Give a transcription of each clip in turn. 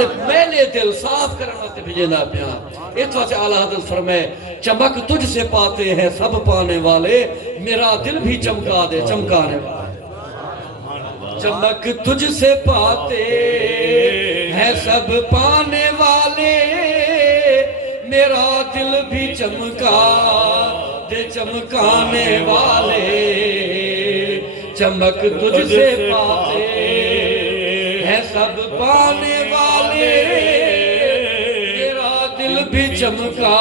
سارے میلے دل صاف کرنا تے بھیجنا پیا اتوا سے اعلیٰ حضرت فرمائے چمک تجھ سے پاتے ہیں سب پانے والے میرا دل بھی چمکا دے چمکانے والے چمک تجھ سے پاتے ہیں سب پانے والے میرا دل بھی چمکا دے چمکانے والے چمک تجھ سے پاتے ہیں سب پانے والے میرا دل بھی چمکا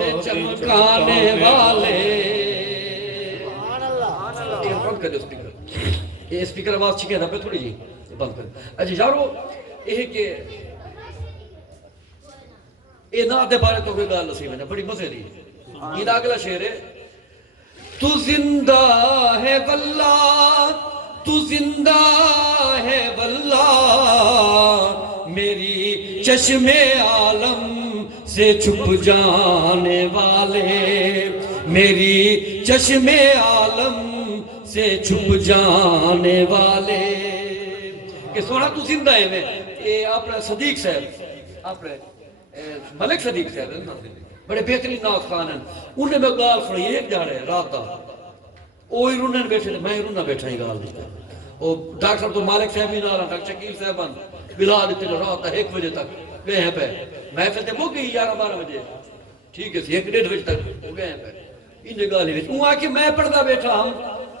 دے چمکانے والے بند کر دے سپیکر یہ سپیکر آواز چھکے نا پہ تھوڑی جی بند کر اچھا یارو یہ کہ یہ نا دے بارے تو کوئی گال نصیب ہے بڑی مزے دی یہ اگلا شعر ہے تو زندہ ہے واللہ تو زندہ ہے واللہ میری چشم عالم سے چھپ جانے والے میری چشم عالم سے چھپ جانے والے کہ سونا تو زندہ ہے میں یہ اپنا صدیق صاحب اپنے ملک صدیق صاحب بڑے بہترین ناز خان ہیں انہیں میں گال سنی ایک جا رہے رات دا اوہی رونے بیٹھے تھے میں رونا بیٹھا ہی گال دیتا وہ ڈاکٹر صاحب تو مالک صاحب ہی نالا ڈاکٹر شکیل صاحبان بلا دیتے جو رات دا 1 بجے تک گئے ہیں پہ محفل تے وہ گئی 11-12 بجے ٹھیک ہے 1-1.5 بجے تک وہ گئے ہیں پہ انہیں گال ہی وہ آکے میں پڑھتا بیٹھا ہم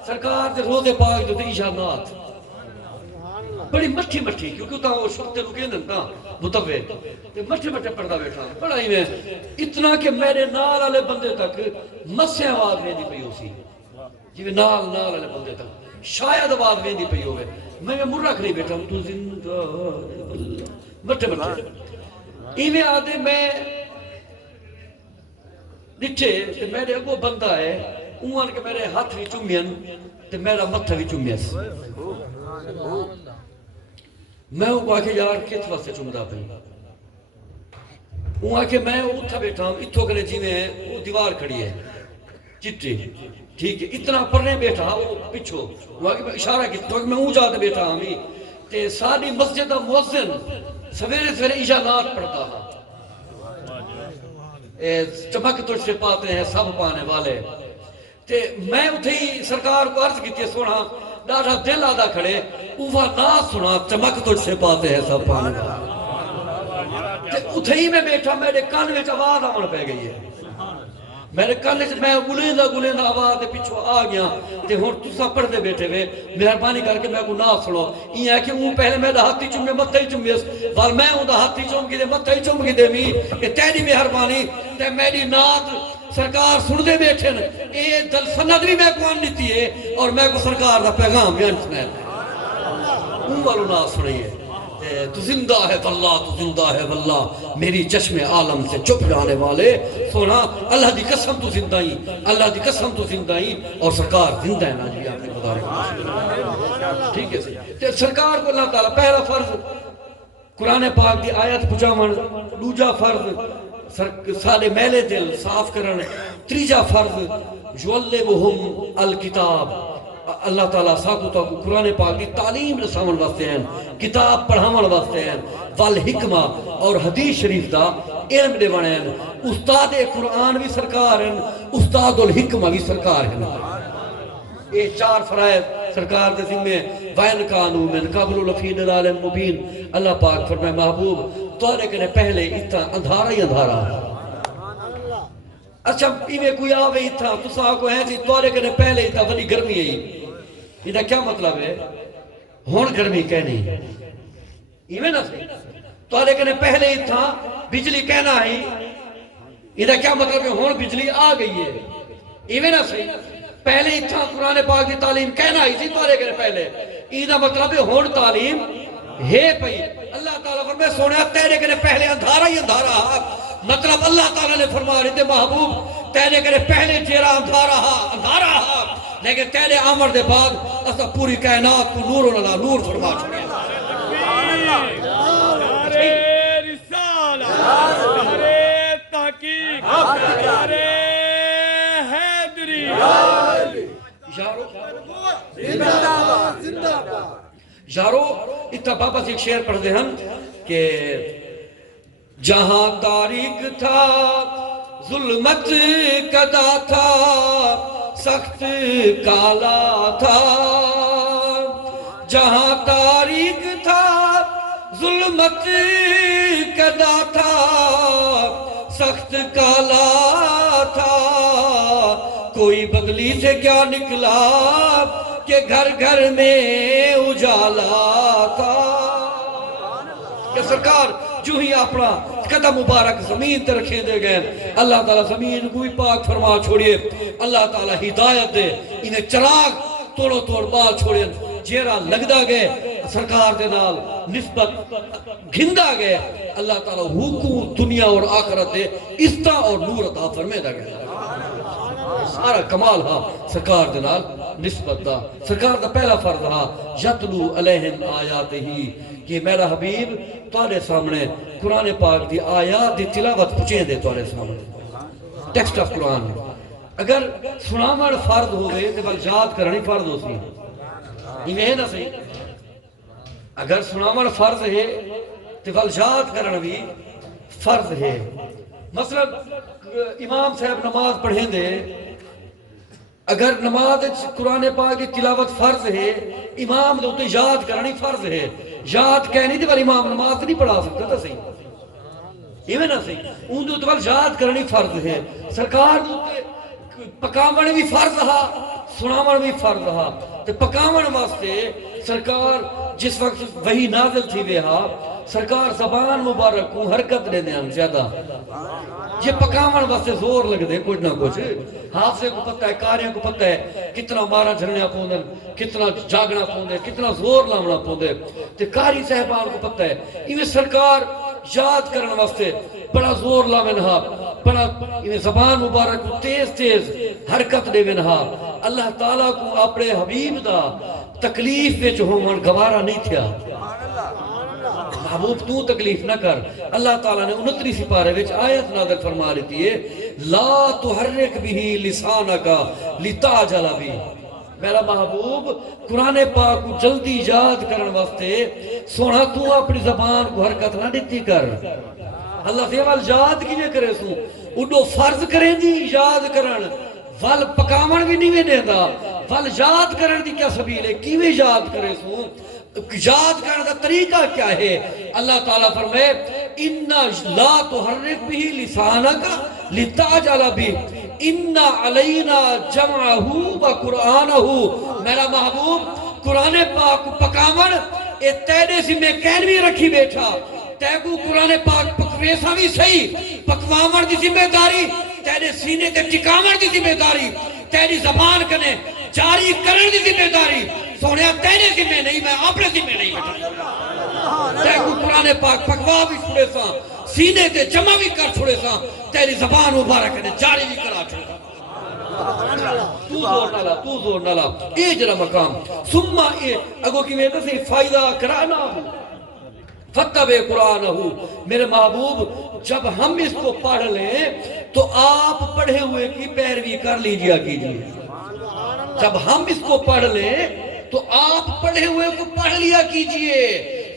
سرکار دے روزے پاک جو عشاء نات بڑی مٹھی مٹھی کیونکہ تا وہ شرط رکے نا متوے تے مٹھی مٹھی پڑھتا بیٹھا بڑا ہی میں اتنا کہ میرے نال والے بندے تک مسے آواز ویندی پئی ہوسی جی نال والے بندے تک شاید آواز ویندی پئی ہوے میں مرا کھڑی بیٹھا ہوں تو زندہ مٹھی مٹھی ایویں آدھے میں ڈٹھے تے میرے اگو بندہ ہے اوان کے میرے ہاتھ بھی چومین تے میرا متھا بھی چومیس میں وہ آکے یار کس واسطے چمدا پئی وہ آکے میں اٹھا بیٹھا ہوں اتھو کرے جی میں وہ دیوار کھڑی ہے چٹی ٹھیک ہے اتنا پرنے بیٹھا وہ پچھو وہ آکے اشارہ کی تو میں اونچا تے بیٹھا ہوں تے ساری مسجد دا مؤذن سویرے سویرے عشاء نات پڑھتا تھا چمک تجھ سے پاتے ہیں سب پانے والے تے میں اتھے ہی سرکار کو عرض کیتی ہے سونا ڈاڑھا دل آدھا کھڑے اوہ ناز سنا چمک تجھ سے پاتے ہیں سب پانے والے تے اتھے ہی میں بیٹھا میرے کان وچ آواز آمن پہ گئی ہے میرے کان وچ میں گلیندہ آواز دے پیچھو آ گیا تے ہن تساں پڑھدے بیٹھے وے مہربانی کر کے میں کو ناز سنو یہ ہے کہ وہ پہلے میرا ہاتھی چومے متھا ہی چومیس وال میں اوندا ہاتھی چوم کے دے متھا ہی چوم کے دے می کہ تیری مہربانی تے میری ناز سرکار سن دے بیٹھے اے دل سند بھی میں کو آن لیتی ہے اور میں کو سرکار دا پیغام بھی انچنا ہے ان والو ناز سنی ہے تو زندہ ہے واللہ تو زندہ ہے واللہ میری چشم عالم سے چپ جانے والے سونا اللہ دی قسم تو زندہ ہی اللہ دی قسم تو زندہ ہی اور سرکار زندہ ہے نا جی آپ نے بتا رہے ٹھیک ہے سرکار کو اللہ تعالیٰ پہلا فرض قرآن پاک دی آیت پچامن دوجا فرض سارے میلے دل صاف کرن تریجا فرض یعلمہم الکتاب اللہ تعالیٰ ساکو تاکو قرآن پاک دی تعلیم رسامن واسطے ہیں کتاب پڑھامن واسطے ہیں والحکمہ اور حدیث شریف دا علم دے بنے ہیں استاد قرآن بھی سرکار ہیں استاد الحکمہ بھی سرکار ہیں یہ 4 فرائض سرکار دے ذمہ وَإِنْ كَانُوا مِنْ قَبْلُ لَفِي ضَلَالٍ مُبِينٍ اللہ پاک فرمائے محبوب تورے کنے پہلے اتنا اندھارا ہی اندھارا اچھا ایویں کوئی آوے اتنا تسا کو ہے سی تورے کنے پہلے اتنا بڑی گرمی ہے یہ کیا مطلب ہے ہون گرمی کہنی ایویں نہ سی تورے کنے پہلے اتنا بجلی کہنا ہے یہ کیا مطلب ہے ہون بجلی آ گئی ہے ایویں نہ سی پہلے اتنا قرآن پاک کی تعلیم کہنا ہی سی تورے کنے پہلے یہ مطلب ہے ہون تعلیم ہے پئی اللہ تعالیٰ فرمائے سونے تیرے کنے پہلے اندھارا ہی اندھارا مطلب اللہ تعالیٰ نے فرما رہے تھے محبوب تیرے کنے پہلے چہرہ اندھارا لیکن تیرے آمر دے بعد اسا پوری کائنات کو نور اللہ نور فرما چھوڑے نعرے رسالہ نعرے تحقیق نعرے حیدری یارو اتنا بابا سے ایک شعر پڑھ دے ہم کہ جہاں تاریک تھا ظلمت کدا تھا سخت کالا تھا جہاں تاریک تھا ظلمت کدا تھا سخت کالا تھا کوئی بدلی سے کیا نکلا کہ گھر گھر میں اجالا تھا کہ سرکار جو ہی اپنا قدم مبارک زمین تے رکھیں دے گئے اللہ تعالیٰ زمین کو بھی پاک فرما چھوڑیے اللہ تعالیٰ ہدایت دے انہیں چراغ توڑو توڑ بال چھوڑیں جیرا لگدا گئے سرکار دے نال نسبت گھندا گئے اللہ تعالیٰ حکم دنیا اور آخرت دے عزت اور نور عطا فرمے دا گئے سارا کمال ہا سرکار دے نال نسبت دا سرکار دا پہلا فرض ہا یتلو علیہم آیات ہی کہ میرا حبیب تارے سامنے قرآن پاک دی آیات دی تلاوت پچھیں دے تارے سامنے ٹیکسٹ آف قرآن اگر سنامر فرض ہو گئے تو بل یاد کرنی فرض ہو سی یہ ہے نا صحیح اگر سنامر فرض ہے تو بل یاد کرنا بھی فرض ہے مثلا امام صاحب نماز پڑھیں دے اگر نماز قرآن پاک کی تلاوت فرض ہے امام دے ہوتے یاد کرنی فرض ہے یاد کہنی تھی بل امام نماز نہیں پڑھا سکتا تھا صحیح یہ میں نا صحیح ان دے ہوتے بل یاد کرنی فرض ہے سرکار دے ہوتے پکاون بھی فرض ہا سناون بھی فرض ہا تو پکاون واسطے سرکار جس وقت وہی نازل تھی وے ہا سرکار زبان مبارک کو حرکت دینے ہیں زیادہ یہ پکاون واسطے زور لگ دے کچھ نہ کچھ حافظے کو پتہ ہے کاریاں کو پتہ ہے کتنا مارا جھرنیا پوندن کتنا جاگنا پوندے کتنا زور لامنا پوندے تو کاری صاحبان کو پتہ ہے یہ سرکار یاد کرنے واسطے بڑا زور لامن ہا بڑا زبان مبارک کو تیز تیز حرکت دے ونہا اللہ تعالیٰ کو اپنے حبیب دا تکلیف وچ ہومن گوارا نہیں تھیا محبوب تو تکلیف نہ کر اللہ تعالیٰ نے 29 سپارے وچ آیت نازل فرما لیتی ہے لا تحرک بھی لسانکا لتعجل بھی میرا محبوب قرآن پاک کو جلدی یاد کرن واسطے سونا تو اپنی زبان کو حرکت نہ دیتی کر اللہ سے وال یاد کینے کرے سوں اڈو فرض کریں دی یاد کرن وال پکاون بھی نہیں وینے دا وال یاد کرن دی کیا سبیل ہے کیویں یاد کرے سوں یاد کرنے کا طریقہ کیا ہے اللہ تعالیٰ فرمائے اِنَّا لَا تُحَرِّكْ بِهِ لِسَانَكَ لِتَعْجَلَ بِهِ اِنَّا عَلَيْنَا جَمْعَهُ وَقُرْآنَهُ میرا محبوب قرآن پاک پکاون اے تیرے سے میں کہنوی رکھی بیٹھا تیکو قرآن پاک پکویسا بھی صحیح پکواون دی ذمہ داری تیرے سینے تے ٹکاون دی ذمہ داری تیری زبان کنے جاری کرن دی ذمہ داری سونیا تیرے ذمہ نہیں میں اپنے ذمہ نہیں بیٹھا تیکو قرآن پاک پکوا بھی چھوڑے سا سینے تے جمع بھی کر چھوڑے سا تیری زبان مبارک نے جاری بھی کرا چھوڑے تو زور نالا اے جرا مقام سمہ اے اگو کی میں سے فائدہ کرانا ہوں فتبِ قرآن ہوں میرے محبوب جب ہم اس کو پڑھ لیں تو آپ پڑھے ہوئے کی پیروی کر لیجیا کیجئے جب ہم اس کو پڑھ لیں تو آپ پڑھے ہوئے کو پڑھ لیا کیجئے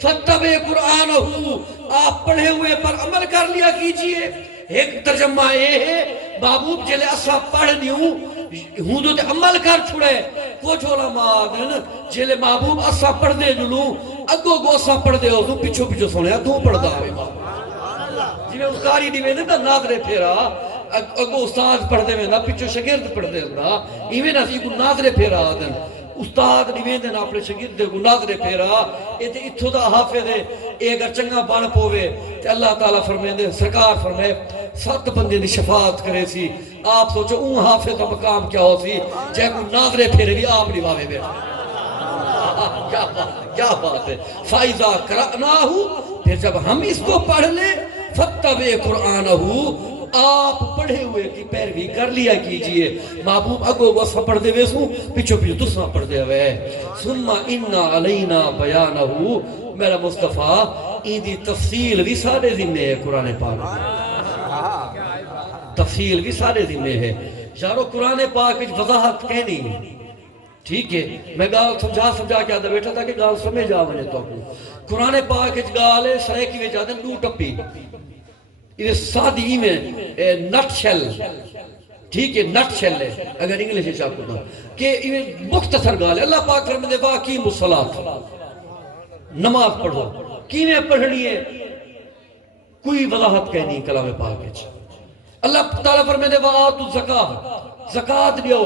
فتبِ قرآن ہوں آپ پڑھے ہوئے پر عمل کر لیا کیجئے ایک ترجمہ یہ ہے محبوب جلے اسا پڑھ دیوں ہوں تو عمل کر چھوڑے کچھ علماء دن جلے محبوب اسا پڑھ دے جلوں اگو گو اسا پڑھ دے ہو تو پچھو پچھو سنیا تو پڑھ دا ہوئے جنہیں اس کاری دیوے دے دا نادرے پھیرا اگو استاد پڑھ دے میں دا پچھو شگرد پڑھ دے دا ایویں نسی کو نادرے پھیرا دن استاد نویندن اپنے شگرد کو ناظرے پھیرا ایتے اتھو دا حافظ ہے اے اگر چنگا بان پوے تے اللہ تعالیٰ فرمائے دے سرکار فرمائے 7 بندے دی شفاعت کرے سی آپ سوچو اون حافظ کا مقام کیا ہو سی جائے کو ناظرے پھیرے بھی آپ نبھاوے بیٹھا کیا بات ہے فائزہ قرأناہو پھر جب ہم اس کو پڑھ لیں فتبِ قرآنہو آپ پڑھے ہوئے کی پیروی کر لیا کیجئے محبوب اگو وصف پڑھ دے ویسوں پچھو پچھو تسا پڑھ دے ہوئے ثم اِنَّا عَلَيْنَا بَيَانَهُ میرا مصطفیٰ این دی تفصیل بھی سارے ذمہ ہے قرآن پاک تفصیل بھی سارے ذمہ ہے یارو قرآن پاک وضاحت کہنی ٹھیک ہے میں گال سمجھا کے آدھا بیٹھا تھا کہ گال سمجھ آ ونے تو قرآن پاک اچ گال ہے سرائکی میں جاتے ہیں 2 ٹپی یہ سادی میں نٹ شیل ٹھیک ہے نٹ شیل ہے اگر انگلش ہے چاہتا ہوں کہ یہ مختصر گال ہے اللہ پاک فرمائے واقیم الصلاۃ نماز پڑھو کیویں پڑھنی ہے کوئی وضاحت کہنی کلام پاک ہے اللہ تعالیٰ فرمائے وآتوا الزکاۃ زکاۃ دیو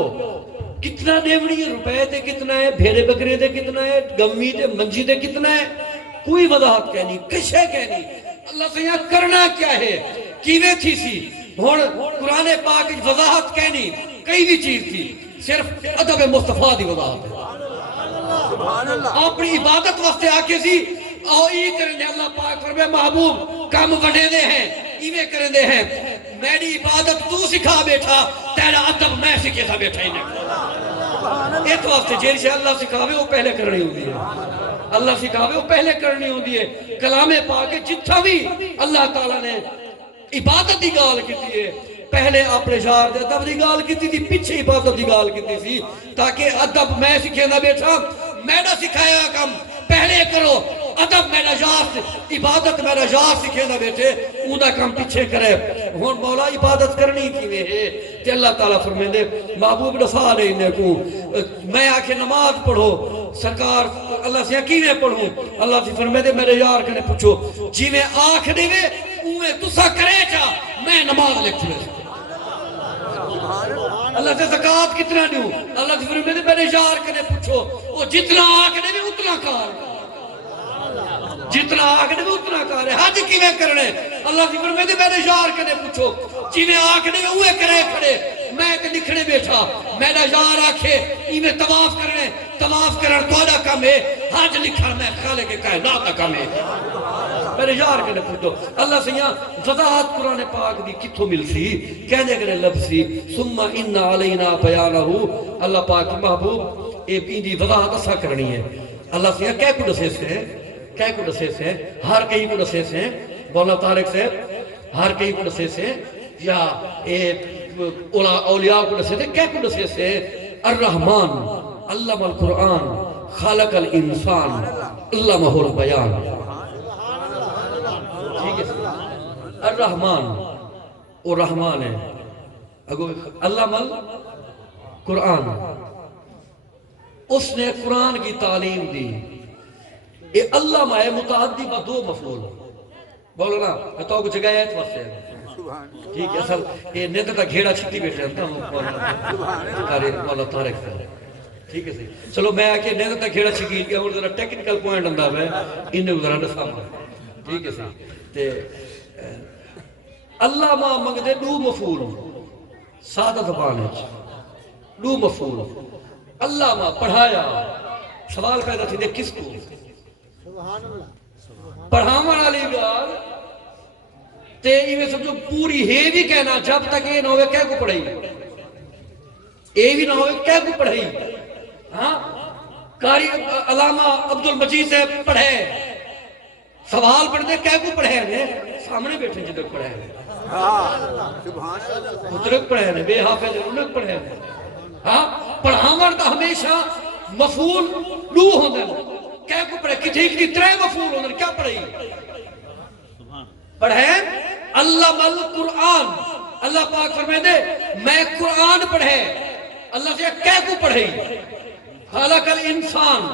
کتنا دیونی ہے روپے تے کتنا ہے بھیڑے بکرے تے کتنا ہے گمی تے منجی تے کتنا ہے کوئی وضاحت کہنی کشے کہنی اللہ سے یہاں کرنا کیا ہے کیویں تھی سی ہون قرآن پاک وضاحت کہنی کئی بھی چیز تھی صرف ادب مصطفیٰ دی وضاحت ہے اپنی عبادت واسطے آکے سی اور یہ کریں دے اللہ پاک فرمائے محبوب کام وڈے دے ہیں ایویں کریں دے ہیں میری عبادت تو سکھا بیٹھا تیرا ادب میں سکھے تھا بیٹھا ہی نہیں ایک واسطے جیل سے اللہ سکھاوے وہ پہلے کرنی ہوتی ہے اللہ سکھاوے وہ پہلے کرنی ہوتی ہے کلام پاک جتھا بھی اللہ تعالیٰ نے عبادت دی گال کیتی ہے پہلے اپنے شار دے ادب دی گال کیتی تھی پیچھے عبادت دی گال کیتی تھی تاکہ ادب میں سکھے نہ بیٹھا میں نہ سکھایا کم پہلے کرو ادب میرا یار عبادت میرا یار سکھے نہ بیٹھے اوندا کام پیچھے کرے ہون مولا عبادت کرنی کیویں ہے تے اللہ تعالیٰ فرمائے دے محبوب نفع نہیں نے کو میں آکے نماز پڑھو سرکار اللہ سے کیویں پڑھوں اللہ سے فرمائے دے میرے یار کنے پوچھو جی میں آنکھ دے اوے تسا کرے چا میں نماز لکھ چھوڑے اللہ سے زکاة کتنا دیوں اللہ سے فرمائے دے میرے یار کنے پوچھو وہ جتنا آنکھ دے اتنا کار جتنا آنکھ دے اتنا کار ہے حج کیویں کرنے اللہ سے فرمائے دے میرے یار کنے پوچھو جی آنکھ دے اوے کرے کھڑے میں تے لکھنے بیٹھا میرا یار آکھے ایویں طواف کرنے طواف کرن تہاڈا کم ہے حج لکھن میں خالق کائنات دا کم ہے میرے یار کنے پوچھو اللہ سے یہاں وضاحت قرآن پاک دی کتھوں مل سی کہنے کرے لفظ سی ثم ان علینا بیانہ اللہ پاک محبوب اے پیندی وضاحت اسا کرنی ہے اللہ سے یہاں کہہ کو دسے سے کہہ کو دسے سے ہر کہیں کو دسے سے مولانا طارق سے ہر کہیں کو دسے سے یا اولیاء کو دسے سے کہہ کو دسے سے الرحمن علم القرآن خالق الانسان علمہ البیان ٹھیک ہے الرحمن وہ رحمان ہے علم القرآن اس نے قرآن کی تعلیم دی یہ اللہ مائے متعدی با 2 مفعول بولو نا میں تو کچھ گئے ایت وقت ہے ٹھیک ہے اصل یہ نیتا تا گھیڑا چھتی بیٹھے ہیں مولا طارق سے ٹھیک ہے چلو میں آکے نیتا تا گھیڑا چھکی گیا اور ذرا ٹیکنیکل پوائنٹ اندھا ہے انہیں ذرا نسا ٹھیک ہے اللہ ماں منگ دے 2 مفعول سادہ زبان ہے 2 مفعول اللہ ماں پڑھایا سوال پیدا تھی دے کس کو پڑھاون والی گال تے ایویں سمجھو پوری ہے بھی کہنا جب تک یہ نہ ہوئے کہہ کو پڑھائی اے بھی نہ ہوئے کہہ کو پڑھائی ہاں قاری علامہ عبدالمجید سے پڑھے سوال پڑھتے کہہ کو پڑھے ہیں سامنے بیٹھے جدک پڑھے ہیں اترک پڑھے ہیں بے حافظ انک پڑھے ہیں ہاں پڑھاون کا ہمیشہ مفعول 2 ہوندے کہہ کو پڑھے کتھی کتھی 3 مفعول ہوندے کیا پڑھائی پڑھے علم القرآن اللہ پاک فرمائے دے میں قرآن پڑھے اللہ سے کہہ کو پڑھے خالق الانسان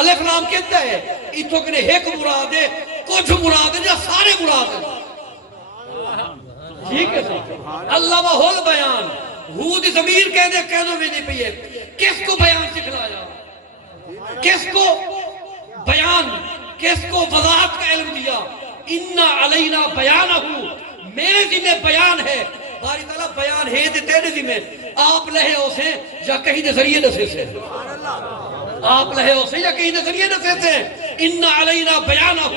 الف نام کہتا ہے اتھو کنے ایک مراد ہے کچھ مراد ہے یا سارے مراد ہے ٹھیک ہے اللہ وہ ہول بیان ہود ضمیر کہہ دے کہہ دو میں نہیں پہیے کس کو بیان سکھلایا کس کو بیان کس کو وضاحت کا علم دیا اِنَّا عَلَيْنَا بَيَانَهُ میرے ذمہ بیان ہے باری تعالیٰ بیان ہے دے تیرے ذمہ آپ لہے ہو سے یا کہیں دے ذریعے نسے سے آپ لہے ہو سے یا کہیں دے ذریعے نسے سے اِنَّا عَلَيْنَا بَيَانَهُ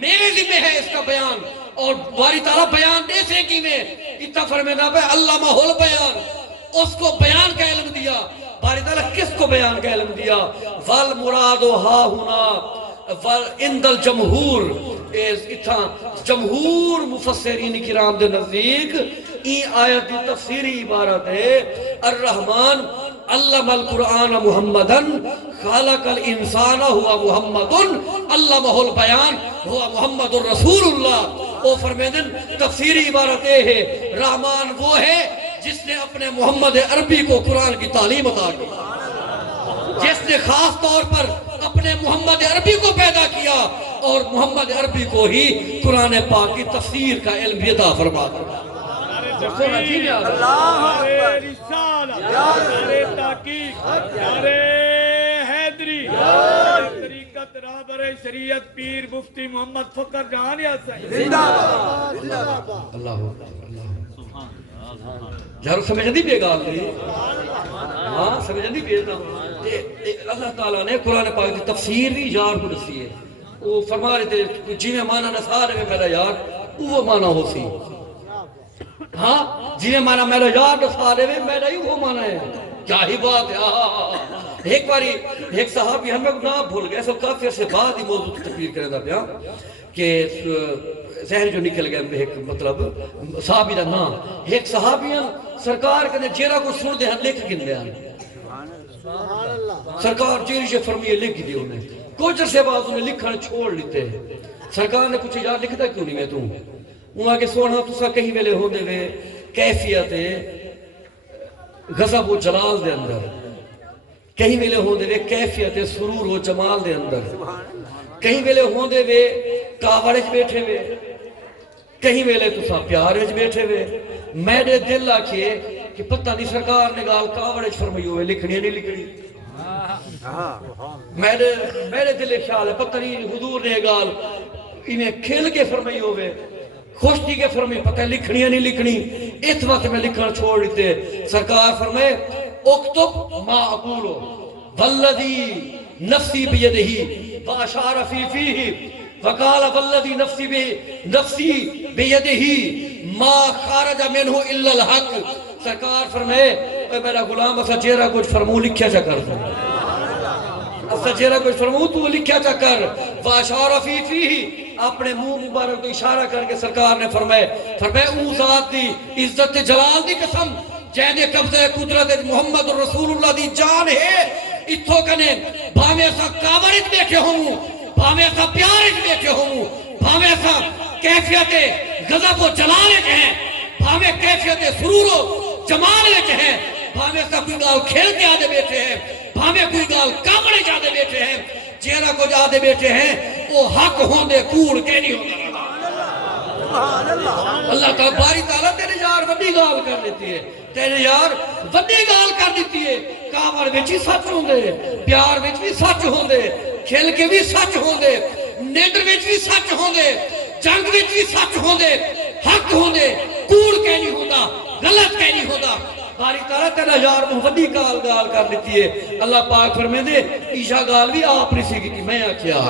میرے ذمہ ہے اس کا بیان اور باری تعالیٰ بیان دے سے کی میں اتنا فرمینا پہ اللہ محول بیان اس کو بیان کا علم دیا باری تعالیٰ کس کو بیان کا علم دیا وَالْمُرَادُ ہَا هُنَا اِنْدَ الْجَمْهُور اتھا جمہور مفسرین کرام دے نزدیک این آیت دی تفسیری عبارت ہے الرحمن علم القرآن محمدن خالق الانسان ہوا محمدن علمہ البیان ہوا محمد الرسول اللہ. وہ فرمیدن تفسیری عبارت یہ ہے رحمان وہ ہے جس نے اپنے محمد عربی کو قرآن کی تعلیم عطا کی، جس نے خاص طور پر اپنے محمد عربی کو پیدا کیا اور محمد عربی کو ہی قرآن پاک کی تفسیر کا علم بھی عطا فرما دیا. نعرے رسالت، نعرے تحقیق، نعرے حیدری، طریقت رہبر شریعت پیر مفتی محمد فخر جہان حسین. اللہ جہاں سمجھ نہیں پہ گال نہیں، ہاں سمجھ نہیں پہ نا. اللہ تعالیٰ نے قرآن پاک کی تفسیر بھی یار کو دسی ہے. وہ فرما رہے تھے جی میں مانا نہ سارے میں میرا یار وہ مانا ہو سی. ہاں جی میں مانا میرا یار نہ سارے میں میرا ہی وہ مانا ہے. کیا ہی بات ہے. ایک باری ایک صحابی ہمیں نہ بھول گئے سب کافی عرصے بعد ہی موضوع تقریر کرے دا پیا کہ ذہن جو نکل گئے ایک مطلب صحابی دا نام ایک صحابی سرکار کہنے جیرا کو سن دے ہن لکھ گن دے ہن سرکار جیری سے فرمیے لکھ دی انہیں کچھ عرصے بعد انہیں لکھن چھوڑ لیتے. سرکار نے پوچھا یار لکھتا کیوں نہیں میں تم وہاں کے سونا تسا کہیں ویلے ہوندے وے کیفیت غضب و جلال دے اندر کہیں ویلے ہوندے وے کیفیت سرور و جمال دے اندر کہیں ویلے ہوندے وے کاوڑج بیٹھے وے کہیں ویلے تسا پیارج بیٹھے وے. میرے دل آکھئے کہ پتہ نہیں سرکار نے گال کاوڑج فرمائی ہوئے لکھنی ہے نہیں لکھنی. میرے دل خیال ہے پتہ نہیں حضور نے گال انہیں کھیل کے فرمائی ہوئے خوشتی کے فرمائی پتہ لکھنی ہے نہیں لکھنی. اس وقت میں لکھنا چھوڑ دیتے. سرکار فرمائے اکتب ما اقولو والذی نفسی بیدہی واشار فی فیہ وقال والذی نفسی بیدہی ما خارج منہ الا الحق. سرکار فرمائے اے میرا غلام اسا جیرا کچھ فرمو لکھیا چا کر دو اسا جیرا کچھ فرمو تو لکھیا چا کر. واشار فی فیہ اپنے منہ مبارک تو اشارہ کر کے سرکار نے فرمائے اون ذات دی عزت جلال دی قسم جہنے قبضہ قدرت محمد رسول اللہ دی جان ہے اتھو کنے بھاوے ایسا کاورج بیٹھے ہوں بھاوے ایسا پیارج بیٹھے ہوں بھاوے ایسا کیفیت غضب و جلالج ہیں بھاوے کیفیت سرور و جمالج ہیں بھاوے ایسا کوئی گال کھیل کے آدھے بیٹھے ہیں بھاوے کوئی گال کاورج آدھے بیٹھے ہیں جیرا کو جادے بیٹھے ہیں وہ حق ہوندے کوڑ کے نہیں ہوندے. اللہ تعالیٰ باری تعالیٰ تیرے یار وڈی گال کر دیتی ہے تیرے یار وڈی گال کر دیتی ہے. کاوڑ وچ بھی سچ ہوندے پیار وچ بھی سچ ہوندے کھل کے بھی سچ ہوندے نیڈر وچ بھی سچ ہوندے جنگ وچ بھی سچ ہوندے حق ہوندے کوڑ کے نہیں ہوندا غلط کے نہیں ہوندا. باری تعالیٰ تیرا یار وڈی گال کر دیتی ہے. اللہ پاک فرمائے دے ایشا گال بھی آپ نے سی کی میں کیا